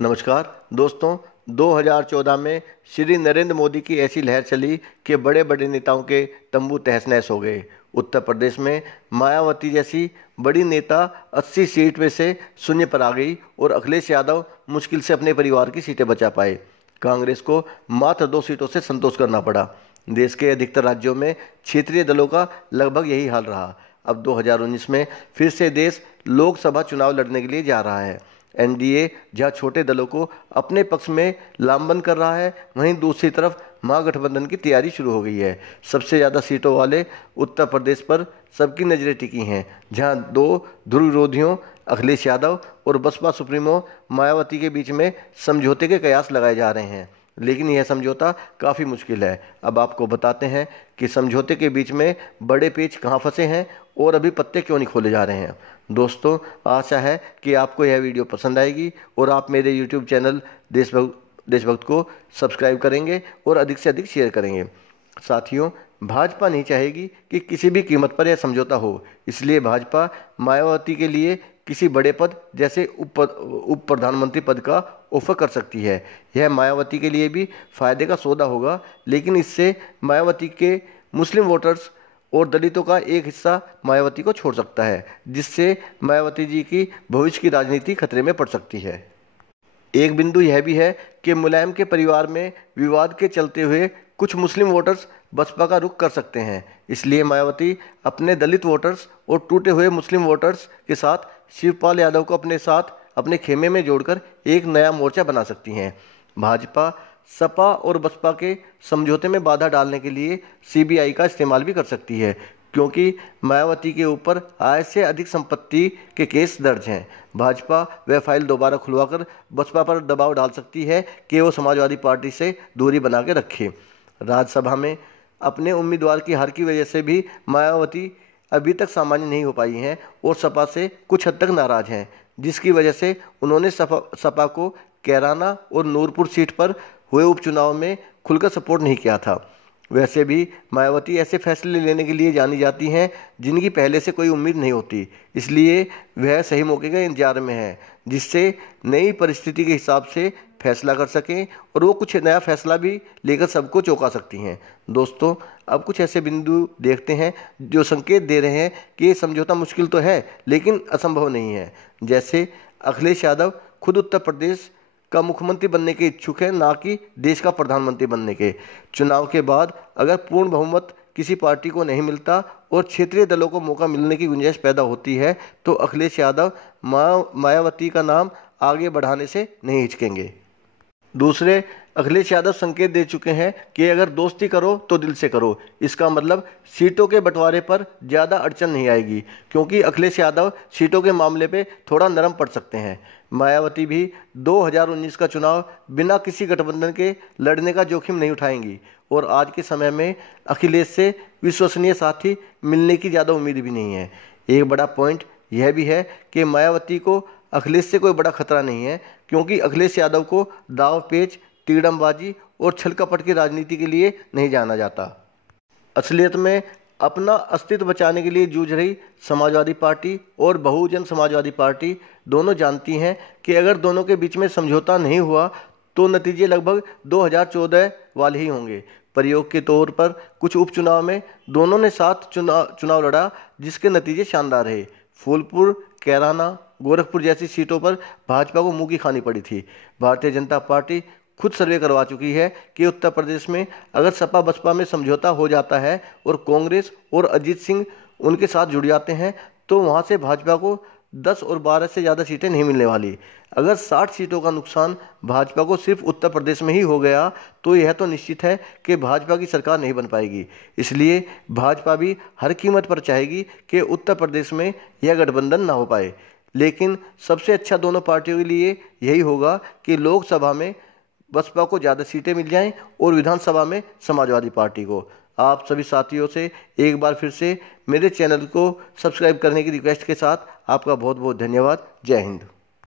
नमस्कार दोस्तों। 2014 में श्री नरेंद्र मोदी की ऐसी लहर चली कि बड़े बड़े नेताओं के तंबू तहस नहस हो गए। उत्तर प्रदेश में मायावती जैसी बड़ी नेता 80 सीट में से शून्य पर आ गई और अखिलेश यादव मुश्किल से अपने परिवार की सीटें बचा पाए। कांग्रेस को मात्र 2 सीटों से संतोष करना पड़ा। देश के अधिकतर राज्यों में क्षेत्रीय दलों का लगभग यही हाल रहा। अब 2019 में फिर से देश लोकसभा चुनाव लड़ने के लिए जा रहा है। एनडीए जहां छोटे दलों को अपने पक्ष में लामबंद कर रहा है, वहीं दूसरी तरफ महागठबंधन की तैयारी शुरू हो गई है। सबसे ज़्यादा सीटों वाले उत्तर प्रदेश पर सबकी नज़रें टिकी हैं, जहां 2 ध्रुव विरोधियों अखिलेश यादव और बसपा सुप्रीमो मायावती के बीच में समझौते के कयास लगाए जा रहे हैं। लेकिन यह समझौता काफ़ी मुश्किल है। अब आपको बताते हैं कि समझौते के बीच में बड़े पेच कहाँ फंसे हैं और अभी पत्ते क्यों नहीं खोले जा रहे हैं। दोस्तों, आशा है कि आपको यह वीडियो पसंद आएगी और आप मेरे यूट्यूब चैनल देशभक्त को सब्सक्राइब करेंगे और अधिक से अधिक शेयर करेंगे। साथियों, भाजपा नहीं चाहेगी कि किसी भी कीमत पर यह समझौता हो, इसलिए भाजपा मायावती के लिए किसी बड़े पद जैसे उप प्रधानमंत्री पद का ऑफर कर सकती है। यह मायावती के लिए भी फायदे का सौदा होगा, लेकिन इससे मायावती के मुस्लिम वोटर्स और दलितों का एक हिस्सा मायावती को छोड़ सकता है, जिससे मायावती जी की भविष्य की राजनीति खतरे में पड़ सकती है। एक बिंदु यह भी है कि मुलायम के परिवार में विवाद के चलते हुए कुछ मुस्लिम वोटर्स बसपा का रुख कर सकते हैं। इसलिए मायावती अपने दलित वोटर्स और टूटे हुए मुस्लिम वोटर्स के साथ शिवपाल यादव को अपने साथ अपने खेमे में जोड़कर एक नया मोर्चा बना सकती हैं। भाजपा सपा और बसपा के समझौते में बाधा डालने के लिए सीबीआई का इस्तेमाल भी कर सकती है, क्योंकि मायावती के ऊपर आय से अधिक संपत्ति के केस दर्ज हैं। भाजपा वह फाइल दोबारा खुलवाकर बसपा पर दबाव डाल सकती है कि वो समाजवादी पार्टी से दूरी बना के रखे। राज्यसभा में अपने उम्मीदवार की हार की वजह से भी मायावती अभी तक सामान्य नहीं हो पाई हैं और सपा से कुछ हद तक नाराज हैं, जिसकी वजह से उन्होंने सपा को कैराना और नूरपुर सीट पर हुए उपचुनाव में खुलकर सपोर्ट नहीं किया था। वैसे भी मायावती ऐसे फैसले लेने के लिए जानी जाती हैं जिनकी पहले से कोई उम्मीद नहीं होती, इसलिए वह सही मौके के इंतजार में है, जिससे नई परिस्थिति के हिसाब से फैसला कर सकें और वो कुछ नया फैसला भी लेकर सबको चौंका सकती हैं। दोस्तों, अब कुछ ऐसे बिंदु देखते हैं जो संकेत दे रहे हैं कि ये समझौता मुश्किल तो है, लेकिन असंभव नहीं है। जैसे अखिलेश यादव खुद उत्तर प्रदेश का मुख्यमंत्री बनने के इच्छुक है, ना कि देश का प्रधानमंत्री बनने के। चुनाव के बाद अगर पूर्ण बहुमत किसी पार्टी को नहीं मिलता और क्षेत्रीय दलों को मौका मिलने की गुंजाइश पैदा होती है, तो अखिलेश यादव मायावती का नाम आगे बढ़ाने से नहीं हिचकेंगे। दूसरे, अखिलेश यादव संकेत दे चुके हैं कि अगर दोस्ती करो तो दिल से करो। इसका मतलब सीटों के बंटवारे पर ज़्यादा अड़चन नहीं आएगी, क्योंकि अखिलेश यादव सीटों के मामले पे थोड़ा नरम पड़ सकते हैं। मायावती भी 2019 का चुनाव बिना किसी गठबंधन के लड़ने का जोखिम नहीं उठाएंगी और आज के समय में अखिलेश से विश्वसनीय साथी मिलने की ज़्यादा उम्मीद भी नहीं है। एक बड़ा पॉइंट यह भी है कि मायावती को अखिलेश से कोई बड़ा खतरा नहीं है, क्योंकि अखिलेश यादव को दाव पेच, तिकड़मबाजी और छल कपट की राजनीति के लिए नहीं जाना जाता। असलियत में अपना अस्तित्व बचाने के लिए जूझ रही समाजवादी पार्टी और बहुजन समाजवादी पार्टी दोनों जानती हैं कि अगर दोनों के बीच में समझौता नहीं हुआ तो नतीजे लगभग 2014 वाले ही होंगे। प्रयोग के तौर पर कुछ उपचुनाव में दोनों ने साथ चुनाव लड़ा, जिसके नतीजे शानदार रहे। फूलपुर, कैराना, गोरखपुर जैसी सीटों पर भाजपा को मुंह की खानी पड़ी थी। भारतीय जनता पार्टी खुद सर्वे करवा चुकी है कि उत्तर प्रदेश में अगर सपा बसपा में समझौता हो जाता है और कांग्रेस और अजीत सिंह उनके साथ जुड़ जाते हैं, तो वहां से भाजपा को 10 और 12 से ज़्यादा सीटें नहीं मिलने वाली। अगर 60 सीटों का नुकसान भाजपा को सिर्फ उत्तर प्रदेश में ही हो गया, तो यह तो निश्चित है कि भाजपा की सरकार नहीं बन पाएगी। इसलिए भाजपा भी हर कीमत पर चाहेगी कि उत्तर प्रदेश में यह गठबंधन ना हो पाए। लेकिन सबसे अच्छा दोनों पार्टियों के लिए यही होगा कि लोकसभा में बसपा को ज़्यादा सीटें मिल जाएं और विधानसभा में समाजवादी पार्टी को। आप सभी साथियों से एक बार फिर से मेरे चैनल को सब्सक्राइब करने की रिक्वेस्ट के साथ आपका बहुत बहुत धन्यवाद। जय हिंद।